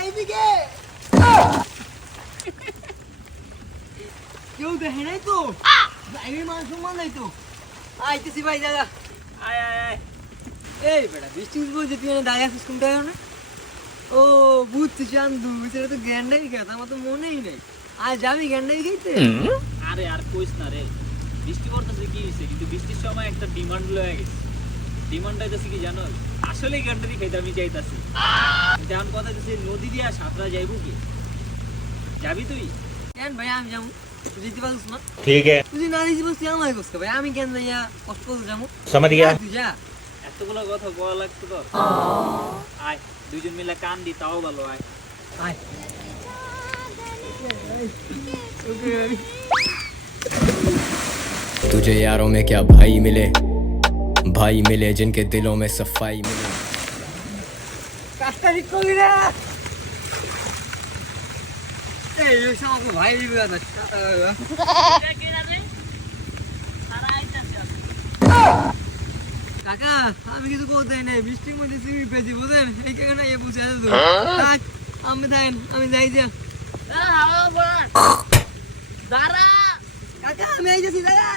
এইদিকে কেউ দেখে নাই তো বাইরের মান সম্মান নাই তো আইতেছি ভাই দাদা আয় আয় আয় এই বেটা বৃষ্টি বলছে তুই দাঁড়িয়ে আছিস কোনটা না ও বুঝছি চান্দু সেটা তো গ্যান্ডাই খেত আমার তো মনেই নেই আজ যাবি গ্যান্ডাই খেতে আরে আর কইস না রে বৃষ্টি পড়তেছে কি হইছে কিন্তু বৃষ্টির সময় একটা ডিমান্ড লয়ে গেছে ডিমান্ড হইতাছে কি জানো আসলে গ্যান্ডারি খাইতে আমি চাইতাছি কিন্তু এখন কথা হচ্ছে নদী দিয়া সাঁতরা যাইবো কি যাবি তুই কেন ভাই আমি যাবো তুই যেতে পারছিস না ठीक है তুই না দিতে বসছি আমায় কষ্ট ভাই আমি কেন যাইয়া কষ্ট করতে যাবো समझ गया তুই যা এতগুলো কথা বলা লাগতো তো আয় দুইজন মিলে কান দি তাও ভালো আয় আয় तुझे यारों में क्या भाई मिले जिनके दिलों में सफाई मिले কাজটা ঠিক করবি না এই আমাকে ভাই দিবি কাকা আমি কিছু করতে নাই বৃষ্টির মধ্যে সিঁড়ি পেয়েছি বুঝেন এই কারণে এ বুঝে আছে আমি দেন আমি যাই যা কাকা আমি এই যাচ্ছি দাদা